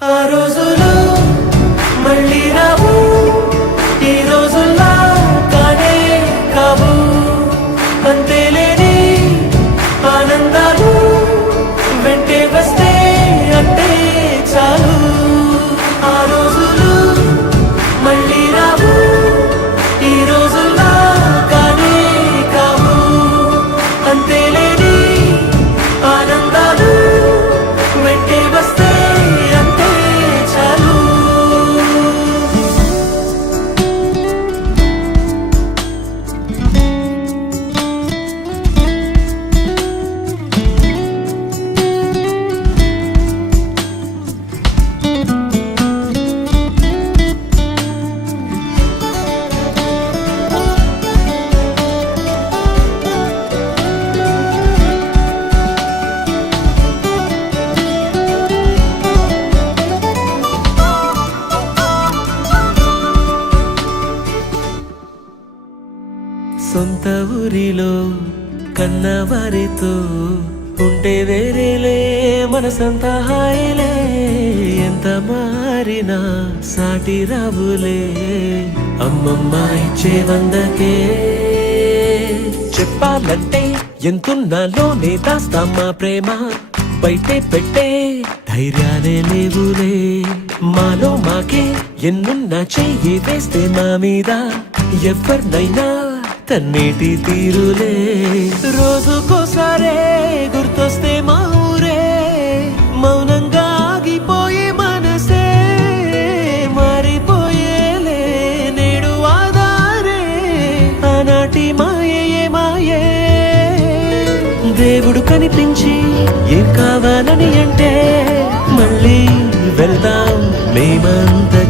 ఆ రోజులు మళ్ళీ రావు, ఈ రోజుల్లా కానే కావు. అంతేలేని ఆనందాలు వెంటే వస్తే అంటే చాలు. ఆ రోజులు మళ్ళీ రావు, ఈ రోజుల్లా కానే కావు. అంతేలేని ఆనందాలు వెంటే వస్తే అంటే చాలు. సొంత ఊరిలో కన్నవారితో ఉంటే వేరేలే మనసంత హాయిలే. ఎంత మారినా సాటి రావులే అమ్మమ్మ ఇచ్చే వందకే. చెప్పాలంటే ఎంతున్నాలోనే దాస్తామా ప్రేమ, బయటే పెట్టే ధైర్యాలే లేవులే. మాలో మాకే ఎన్నున్నా చెయ్యి వేస్తే మా మీద ఎవరినైనా తన్నేటి తీరులే. రోజుకోసారే గుర్తొస్తే మా ఊరే, మౌనంగా ఆగిపోయే మనసే మారిపోయేలే నేడు ఆధారే. ఆనాటి మాయే మాయే, దేవుడు కనిపించి ఏం కావాలని అంటే మళ్ళీ వెళ్దాం మేమంతా.